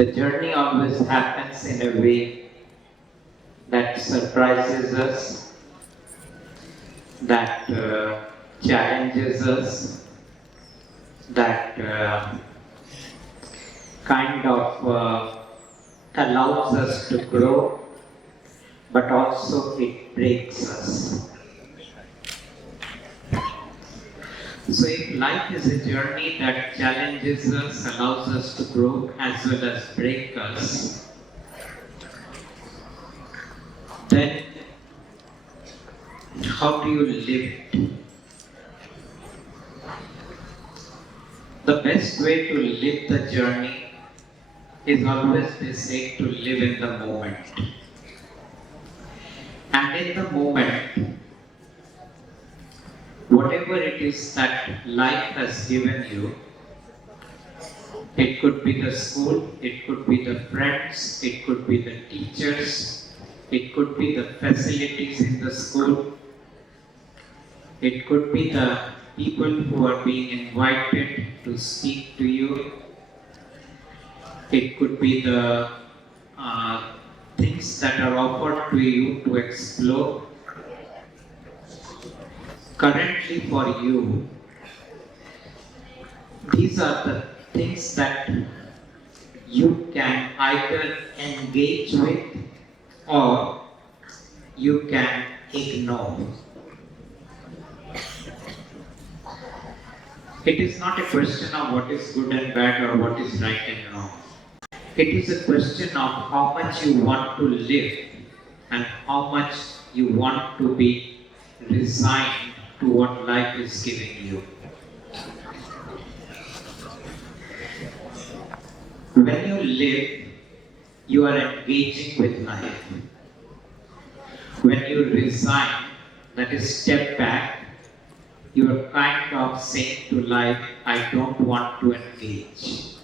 The journey always happens in a way that surprises us, that challenges us, that kind of allows us to grow, but also it breaks us. So if life is a journey that challenges us, allows us to grow as well as break us, then how do you live it? The best way to live the journey is always, they say, to live in the moment. And in the moment, whatever it is that life has given you, it could be the school, it could be the friends, it could be the teachers, it could be the facilities in the school, it could be the people who are being invited to speak to you, it could be the things that are offered to you to explore. Currently for you, these are the things that you can either engage with or you can ignore. It is not a question of what is good and bad or what is right and wrong. It is a question of how much you want to live and how much you want to be resigned to what life is giving you. When you live, you are engaging with life. When you resign, that is step back, you are kind of saying to life, I don't want to engage.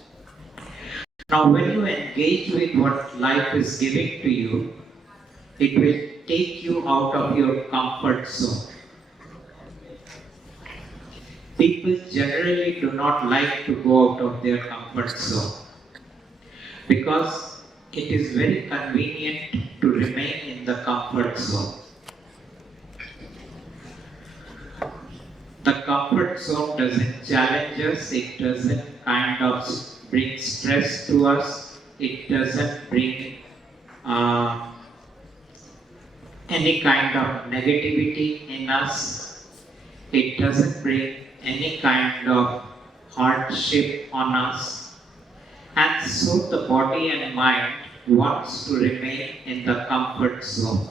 Now when you engage with what life is giving to you, it will take you out of your comfort zone. People generally do not like to go out of their comfort zone because it is very convenient to remain in the comfort zone. The comfort zone doesn't challenge us, it doesn't kind of bring stress to us, it doesn't bring any kind of negativity in us, it doesn't bring any kind of hardship on us, and so the body and mind wants to remain in the comfort zone.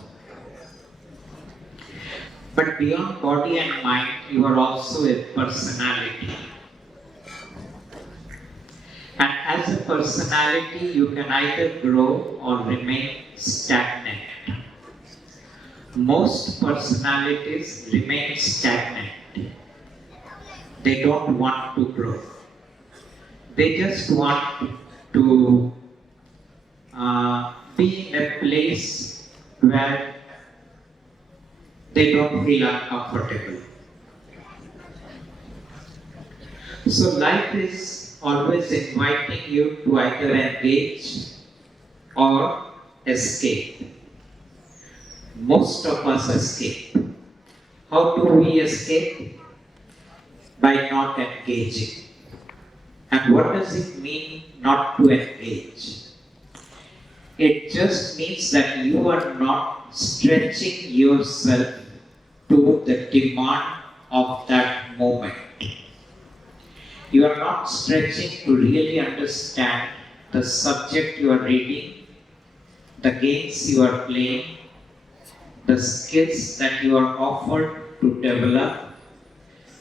But beyond body and mind, you are also a personality. And as a personality, you can either grow or remain stagnant. Most personalities remain stagnant. They don't want to grow. They just want to be in a place where they don't feel uncomfortable. So life is always inviting you to either engage or escape. Most of us escape. How do we escape? By not engaging. And what does it mean not to engage? It just means that you are not stretching yourself to the demand of that moment. You are not stretching to really understand the subject you are reading, the games you are playing, the skills that you are offered to develop,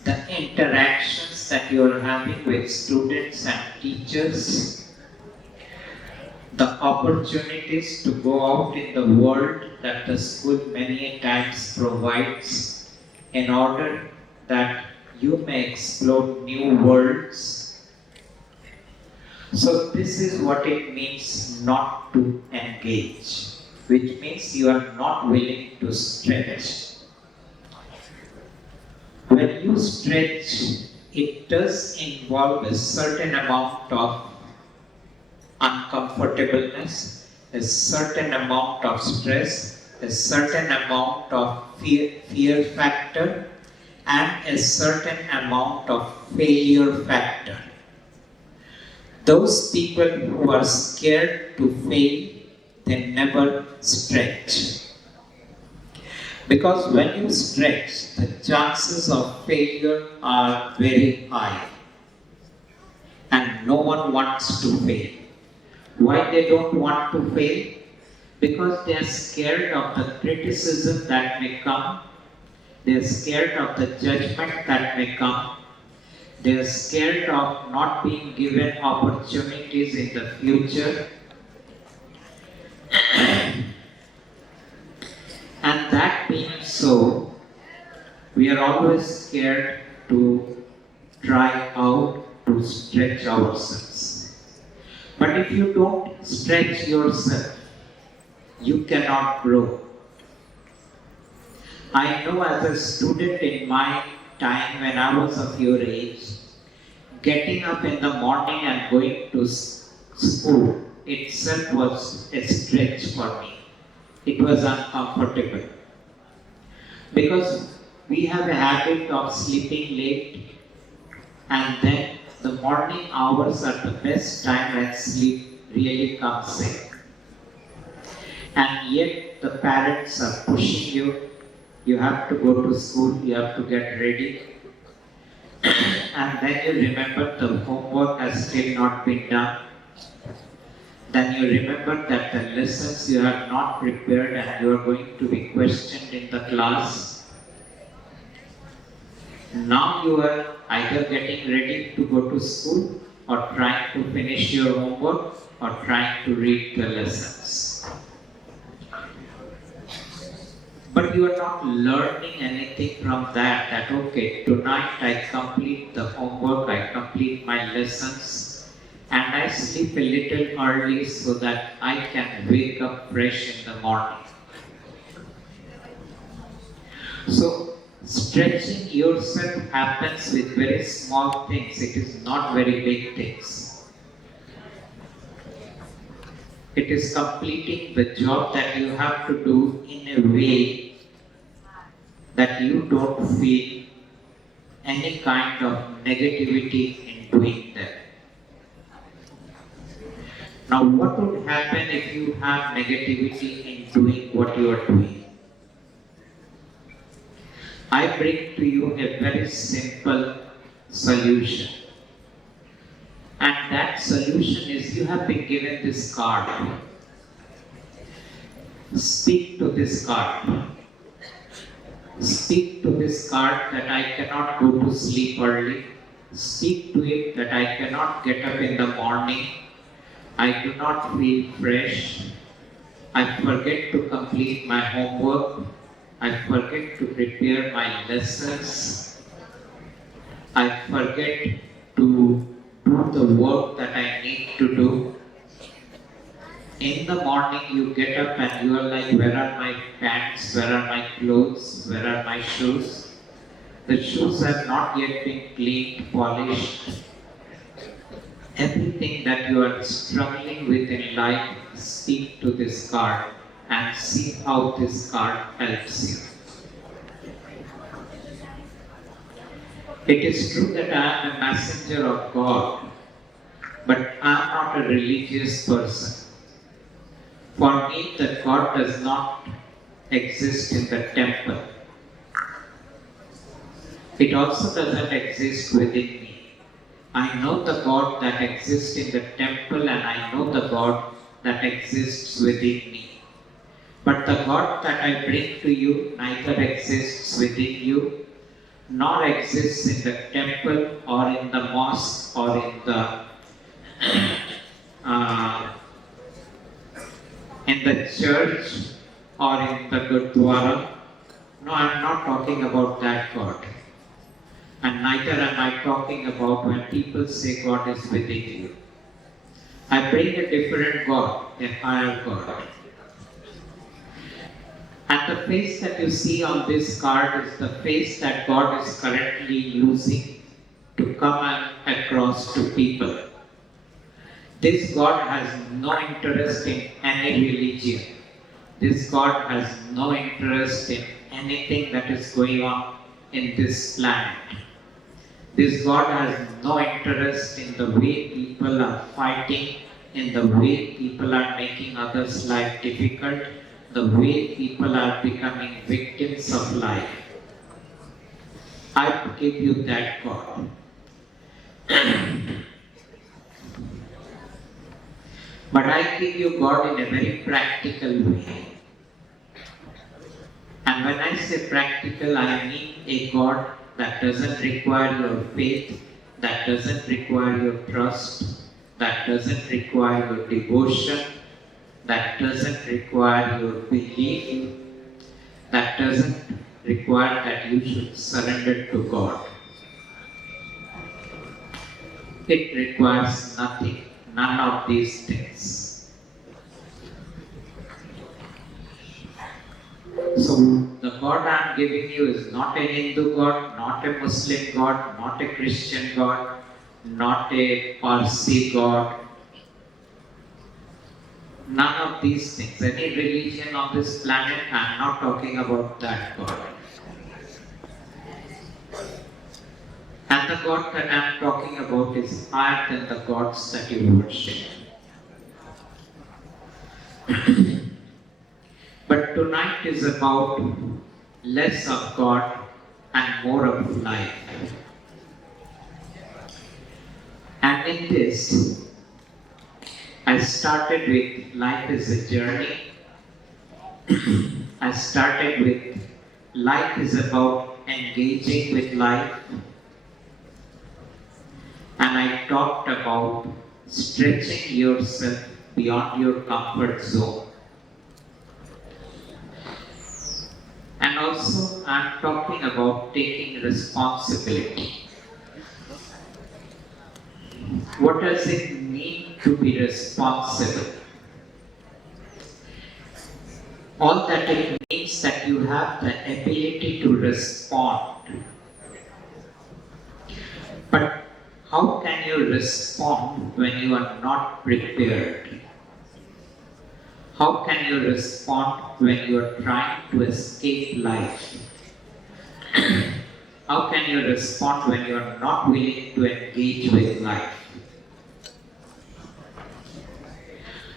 the interactions that you are having with students and teachers, the opportunities to go out in the world that the school many times provides in order that you may explore new worlds. So this is what it means not to engage, which means you are not willing to stretch. When you stretch, it does involve a certain amount of uncomfortableness, a certain amount of stress, a certain amount of fear factor, and a certain amount of failure factor. Those people who are scared to fail, they never stretch. Because when you stretch, the chances of failure are very high. And no one wants to fail. Why they don't want to fail? Because they are scared of the criticism that may come. They are scared of the judgment that may come. They are scared of not being given opportunities in the future. And that being so, we are always scared to try out to stretch ourselves. But if you don't stretch yourself, you cannot grow. I know as a student in my time when I was of your age, getting up in the morning and going to school itself was a stretch for me. It was uncomfortable. Because we have a habit of sleeping late, and then the morning hours are the best time when sleep really comes in. And yet the parents are pushing you. You have to go to school, you have to get ready. And then you remember the homework has still not been done. Then you remember that the lessons you have not prepared and you are going to be questioned in the class. Now you are either getting ready to go to school or trying to finish your homework or trying to read the lessons. But you are not learning anything from that okay, tonight I complete the homework, I complete my lessons, and I sleep a little early so that I can wake up fresh in the morning. So, stretching yourself happens with very small things, it is not very big things. It is completing the job that you have to do in a way that you don't feel any kind of negativity in doing that. Now, what would happen if you have negativity in doing what you are doing? I bring to you a very simple solution. And that solution is you have been given this card. Speak to this card. Speak to this card that I cannot go to sleep early. Speak to it that I cannot get up in the morning. I do not feel fresh. I forget to complete my homework. I forget to prepare my lessons. I forget to do the work that I need to do. In the morning you get up and you are like, where are my pants, where are my clothes, where are my shoes? The shoes have not yet been cleaned, polished. Everything that you are struggling with in life, speak to this card and see how this card helps you. It is true that I am a messenger of God, but I am not a religious person. For me, the God does not exist in the temple. It also doesn't exist within me. I know the God that exists in the temple and I know the God that exists within me. But the God that I bring to you neither exists within you, nor exists in the temple or in the mosque or in the church or in the Gurdwara. No, I am not talking about that God. And neither am I talking about when people say God is within you. I bring a different God, a higher God. And the face that you see on this card is the face that God is currently using to come across to people. This God has no interest in any religion. This God has no interest in anything that is going on in this planet. This God has no interest in the way people are fighting, in the way people are making others' life difficult, the way people are becoming victims of life. I give you that God. But I give you God in a very practical way. And when I say practical, I mean a God that doesn't require your faith, that doesn't require your trust, that doesn't require your devotion, that doesn't require your belief, that doesn't require that you should surrender to God. It requires nothing, none of these things. So the God I am giving you is not a Hindu God, not a Muslim God, not a Christian God, not a Parsi God. None of these things. Any religion on this planet, I am not talking about that God. And the God that I am talking about is higher than the gods that you worship. But tonight is about less of God and more of life. And in this, I started with life is a journey. I started with life is about engaging with life. And I talked about stretching yourself beyond your comfort zone. And also, I'm talking about taking responsibility. What does it mean to be responsible? All that it means that you have the ability to respond. But how can you respond when you are not prepared? How can you respond when you are trying to escape life? How can you respond when you are not willing to engage with life?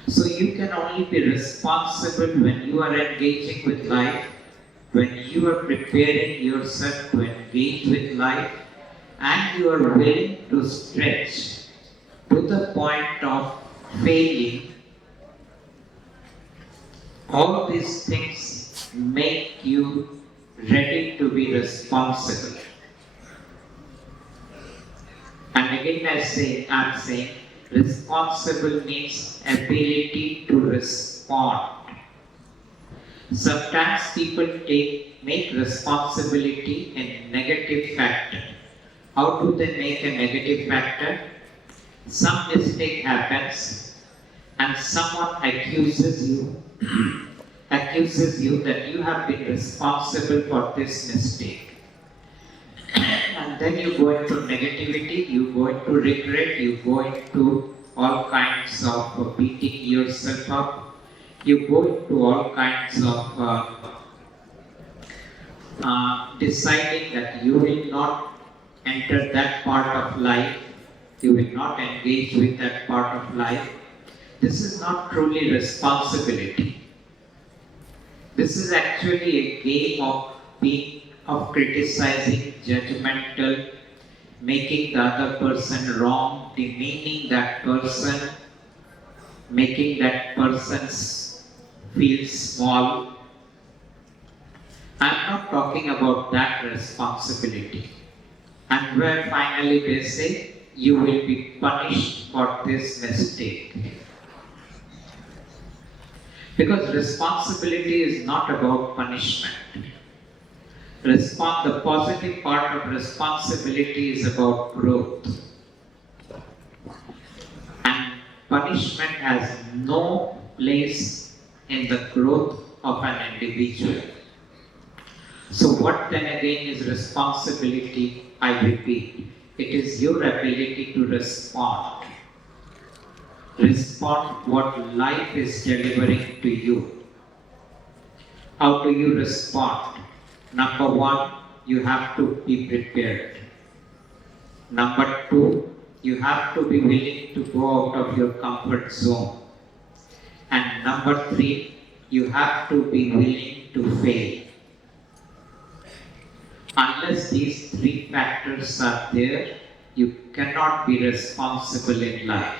So you can only be responsible when you are engaging with life, when you are preparing yourself to engage with life, and you are willing to stretch to the point of failing. All these things make you ready to be responsible. And again I'm saying, responsible means ability to respond. Sometimes people make responsibility a negative factor. How do they make a negative factor? Some mistake happens and someone accuses you that you have been responsible for this mistake. And then you go into negativity, you go into regret, you go into all kinds of beating yourself up, you go into all kinds of deciding that you will not enter that part of life, you will not engage with that part of life. This is not truly responsibility. This is actually a game of criticizing, judgmental, making the other person wrong, demeaning that person, making that person feel small. I'm not talking about that responsibility. And where finally they say, you will be punished for this mistake. Because responsibility is not about punishment. The positive part of responsibility is about growth. And punishment has no place in the growth of an individual. So what then again is responsibility? I repeat, it is your ability to respond. respond what life is delivering to you. How do you respond? Number one, you have to be prepared. Number two, you have to be willing to go out of your comfort zone. And number three, you have to be willing to fail. Unless these three factors are there, you cannot be responsible in life.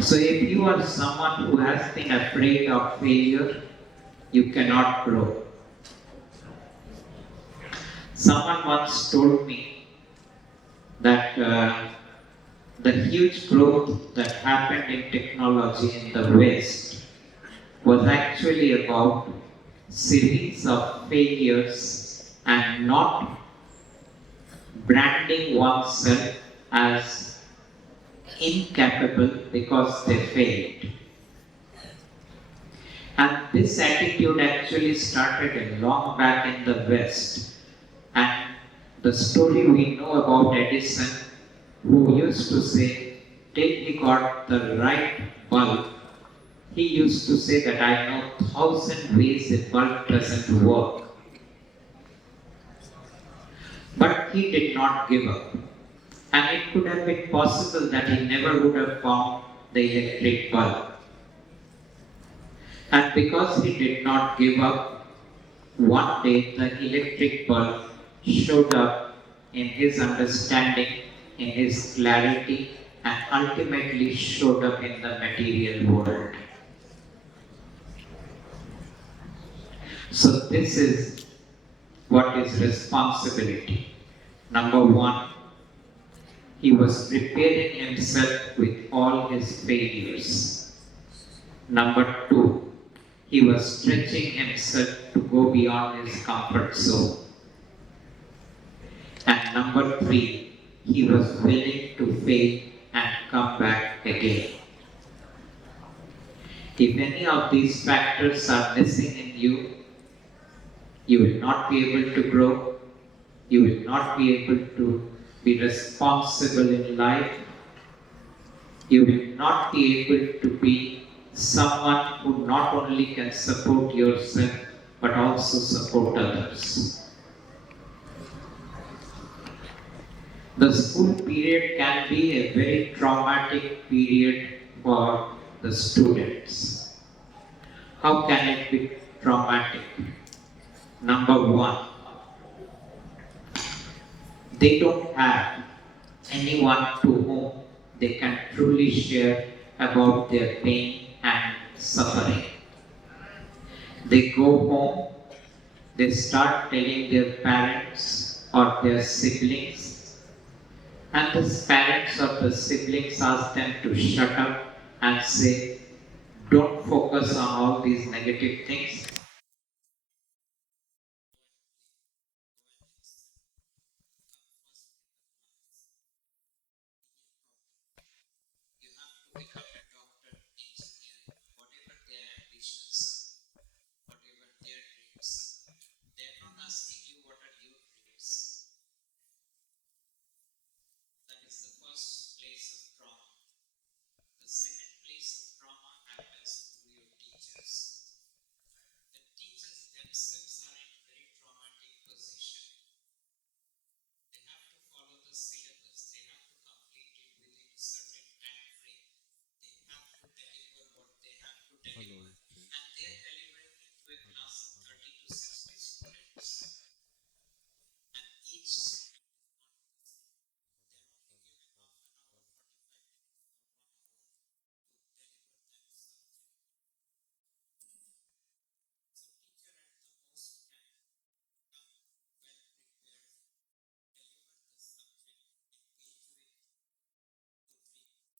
So if you are someone who has been afraid of failure, you cannot grow. Someone once told me that the huge growth that happened in technology in the West was actually about series of failures and not branding oneself as incapable because they failed. And this attitude actually started a long back in the West. And the story we know about Edison, who used to say, till he got the right bulb, he used to say that I know 1,000 ways a bulb doesn't work. But he did not give up. And it could have been possible that he never would have found the electric bulb. And because he did not give up, one day the electric bulb showed up in his understanding, in his clarity, and ultimately showed up in the material world. So this is what is responsibility. Number one, he was preparing himself with all his failures. Number two, he was stretching himself to go beyond his comfort zone. And number three, he was willing to fail and come back again. If any of these factors are missing in you, you will not be able to grow, you will not be able to be responsible in life, you will not be able to be someone who not only can support yourself but also support others. The school period can be a very traumatic period for the students. How can it be traumatic? Number one, they don't have anyone to whom they can truly share about their pain and suffering. They go home, they start telling their parents or their siblings, and the parents or the siblings ask them to shut up and say, don't focus on all these negative things. You have to become a doctor, engineer, whatever their ambitions are, whatever their dreams are. They're not asking you what are your dreams. That is the first place of trauma. The second place of trauma happens through your teachers. The teachers themselves are in a very traumatic position. They have to follow the syllabus, they have to complete it within a certain time frame. They have to deliver what they have to deliver. And they are delivering it to a class of 30 to 60 students. And each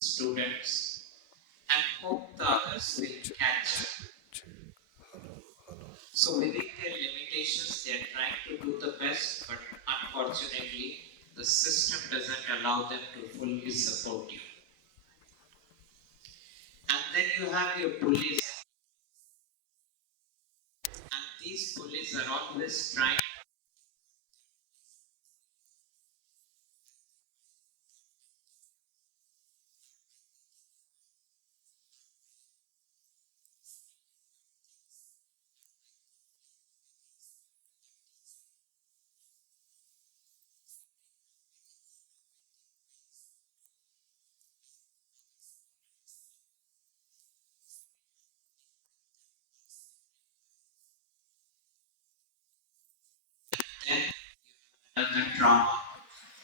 students and hope the others will catch up. So within their limitations, they are trying to do the best, but unfortunately, the system doesn't allow them to fully support you. And then you have your bullies, and these bullies are always trying.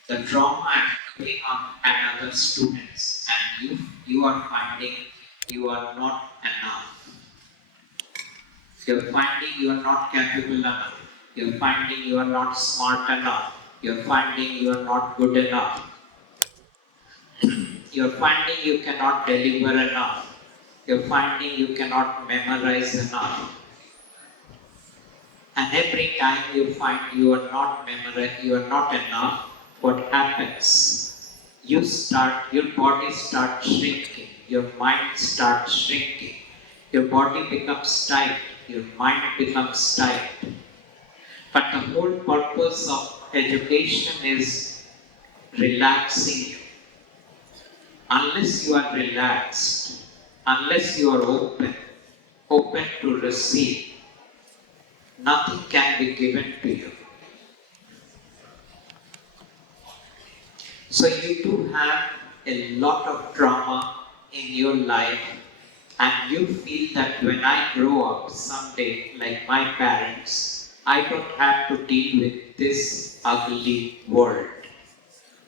the trauma and looking up at other students, and you are finding you are not enough. You're finding you are not capable enough. You're finding you are not smart enough. You're finding you are not good enough. You're finding you cannot deliver enough. You're finding you cannot memorize enough. And every time you find you are not you are not enough, what happens? Your body starts shrinking, your mind starts shrinking, your body becomes tight, your mind becomes tight. But the whole purpose of education is relaxing you. Unless you are relaxed, unless you are open to receive, nothing can be given to you. So you do have a lot of trauma in your life, and you feel that when I grow up someday, like my parents, I don't have to deal with this ugly world.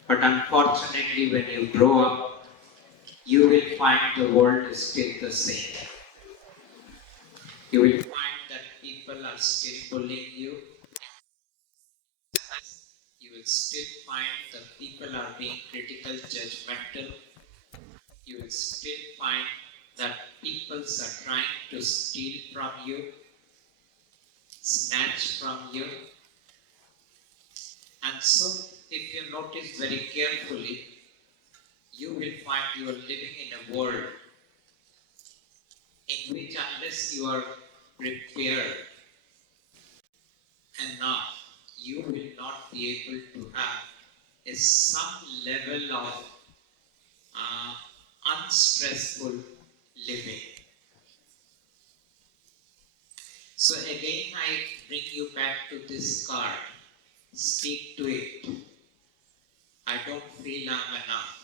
But unfortunately, when you grow up, you will find the world is still the same. You will find that people are still bullying you. You will still find that people are being critical, judgmental. You will still find that people are trying to steal from you, snatch from you. And so, if you notice very carefully, you will find you are living in a world in which, unless you are prepared enough, you will not be able to have some level of unstressful living. So again, I bring you back to this card. Speak to it. I don't feel I'm enough.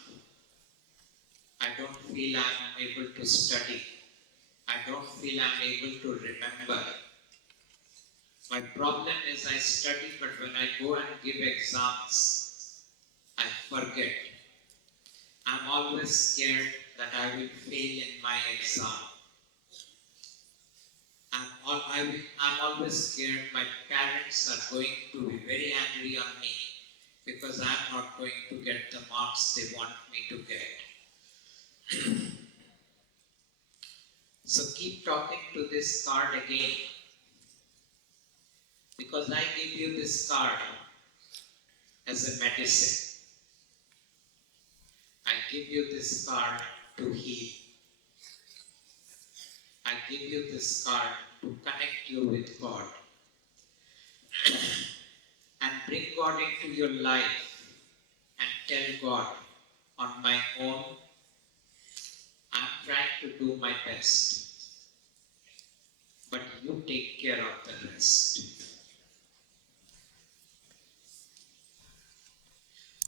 I don't feel I'm able to study. I don't feel I'm able to remember. My problem is I study, but when I go and give exams, I forget. I'm always scared that I will fail in my exam. I'm always scared my parents are going to be very angry on me because I'm not going to get the marks they want me to get. So keep talking to this card again, because I give you this card as a medicine. I give you this card to heal. I give you this card to connect you with God and bring God into your life and tell God, on my own, I'm trying to do my best, but you take care of the rest.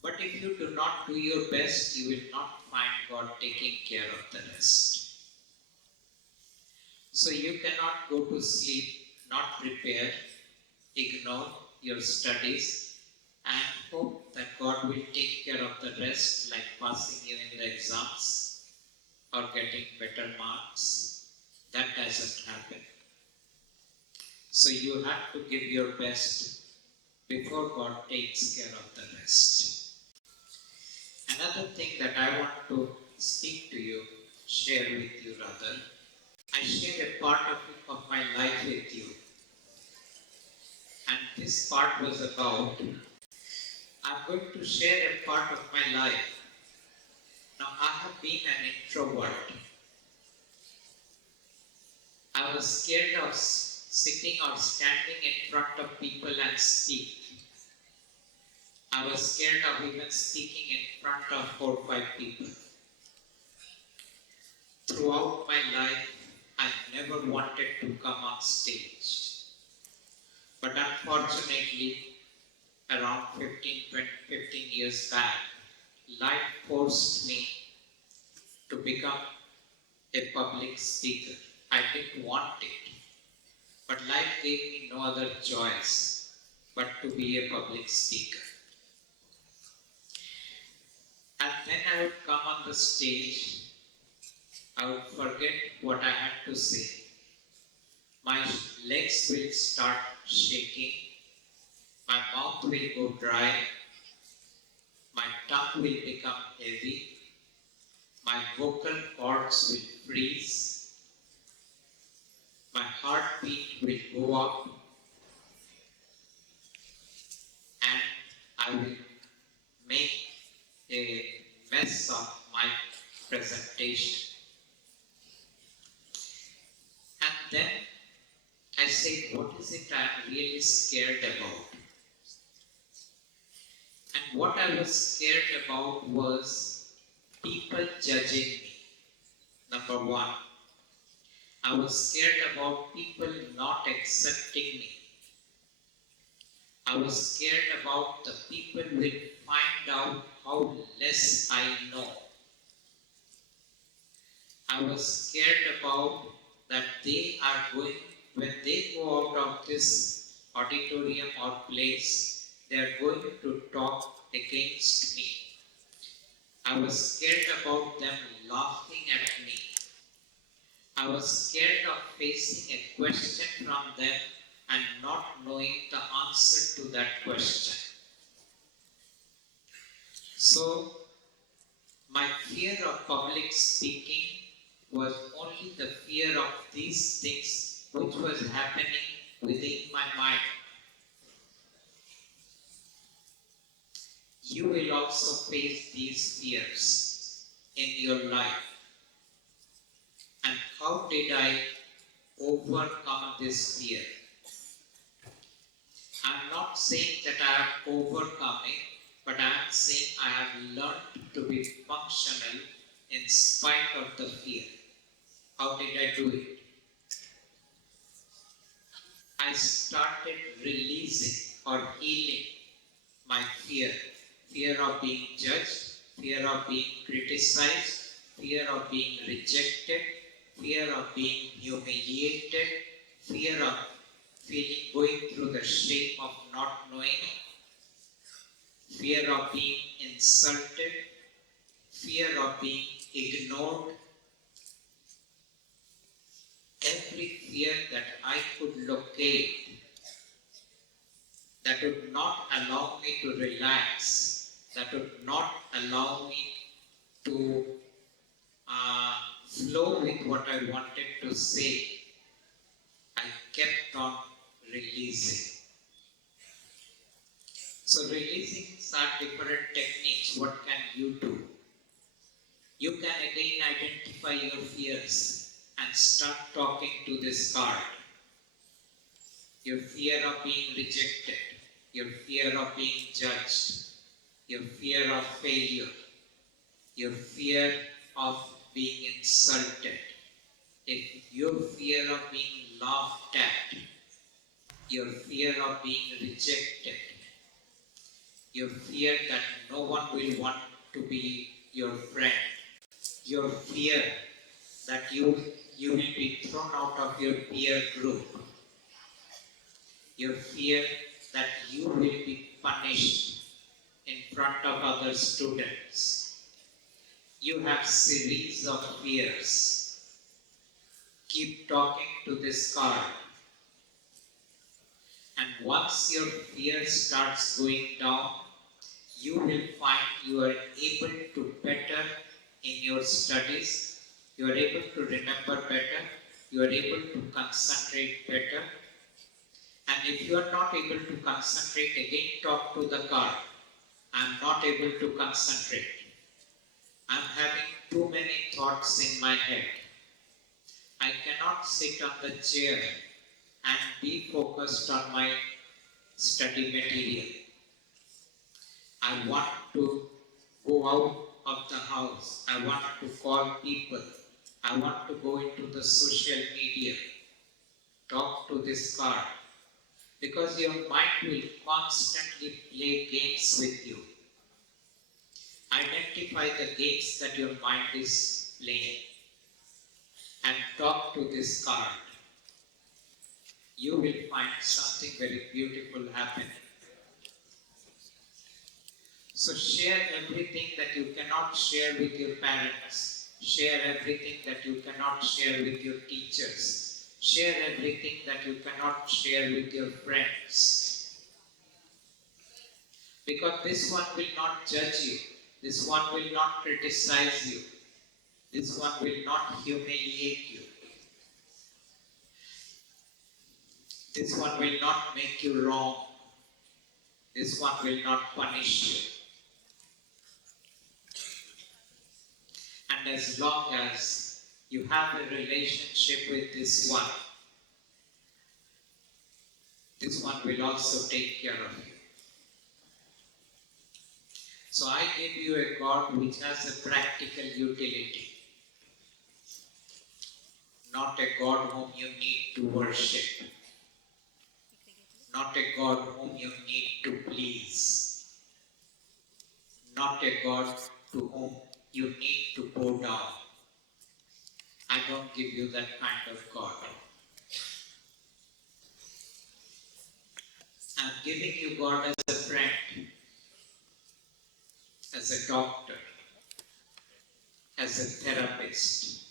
But if you do not do your best, you will not find God taking care of the rest. So you cannot go to sleep not prepared, ignore your studies, and hope that God will take care of the rest, like passing you in the exams or getting better marks. That doesn't happen. So you have to give your best before God takes care of the rest. Another thing that I want to speak to you, share with you rather, I shared a part of my life with you. And this part was about, I'm going to share a part of my life. Now, I have been an introvert. I was scared of sitting or standing in front of people and speak. I was scared of even speaking in front of 4 or 5 people. Throughout my life, I never wanted to come on stage. But unfortunately, around 15 years back, life forced me to become a public speaker. I didn't want it, but life gave me no other choice but to be a public speaker. then I would come on the stage, I would forget what I had to say. My legs will start shaking, my mouth will go dry, my tongue will become heavy, my vocal cords will freeze, my heartbeat will go up, and I will make a mess of my presentation. And then I said, what is it I'm really scared about? And what I was scared about was people judging me. Number one, I was scared about people not accepting me. I was scared about the people will find out how less I know. I was scared about that they are going, when they go out of this auditorium or place, they are going to talk against me. I was scared about them laughing at me. I was scared of facing a question from them and not knowing the answer to that question. So, my fear of public speaking was only the fear of these things which was happening within my mind. You will also face these fears in your life. And how did I overcome this fear? I'm not saying that I have overcome it, but I am saying I have learned to be functional in spite of the fear. How did I do it? I started releasing or healing my fear. Fear of being judged, fear of being criticized, fear of being rejected, fear of being humiliated, fear of going through the shame of not knowing, fear of being insulted, fear of being ignored. Every fear that I could locate that would not allow me to relax, that would not allow me to flow with what I wanted to say, I kept on releasing. So releasing are different techniques. What can you do? You can again identify your fears and start talking to this card. Your fear of being rejected, your fear of being judged, your fear of failure, your fear of being insulted, if your fear of being laughed at, your fear of being rejected, your fear that no one will want to be your friend, your fear that you will be thrown out of your peer group, your fear that you will be punished in front of other students. You have series of fears. Keep talking to this card. And once your fear starts going down, you will find you are able to better in your studies, you are able to remember better, you are able to concentrate better. And if you are not able to concentrate, again talk to the card. I am not able to concentrate. I am having too many thoughts in my head. I cannot sit on the chair and be focused on my study material. I want to go out of the house. I want to call people. I want to go into the social media. Talk to this card. Because your mind will constantly play games with you. Identify the games that your mind is playing and talk to this card. You will find something very beautiful happening. So share everything that you cannot share with your parents. Share everything that you cannot share with your teachers. Share everything that you cannot share with your friends. Because this one will not judge you. This one will not criticize you. This one will not humiliate you. This one will not make you wrong. This one will not punish you. And as long as you have a relationship with this one will also take care of you. So I give you a God which has a practical utility, not a God whom you need to worship, not a God whom you need to please, not a God to whom you need to bow down. I don't give you that kind of God. I'm giving you God as a friend, as a doctor, as a therapist,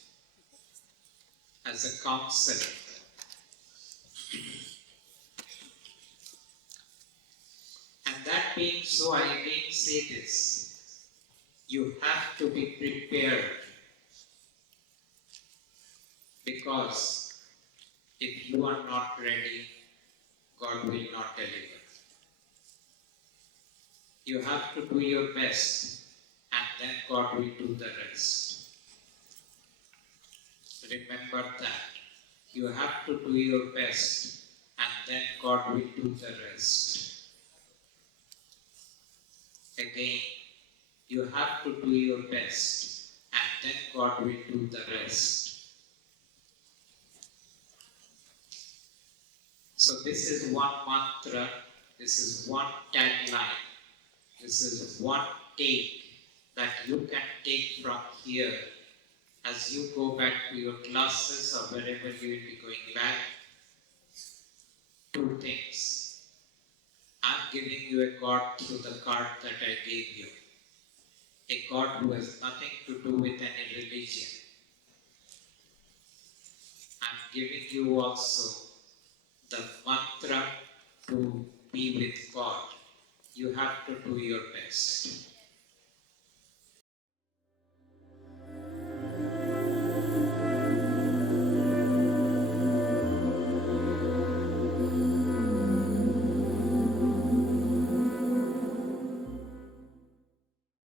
as a counselor. And that being so, I again say this: you have to be prepared, because if you are not ready, God will not deliver. You have to do your best, and then God will do the rest. Remember that. You have to do your best, and then God will do the rest. Again, you have to do your best, and then God will do the rest. So this is one mantra, this is one tagline, this is one take that you can take from here as you go back to your classes or wherever you will be going back. Two things. I'm giving you a God through the card that I gave you. A God who has nothing to do with any religion. I'm giving you also the mantra to be with God. You have to do your best.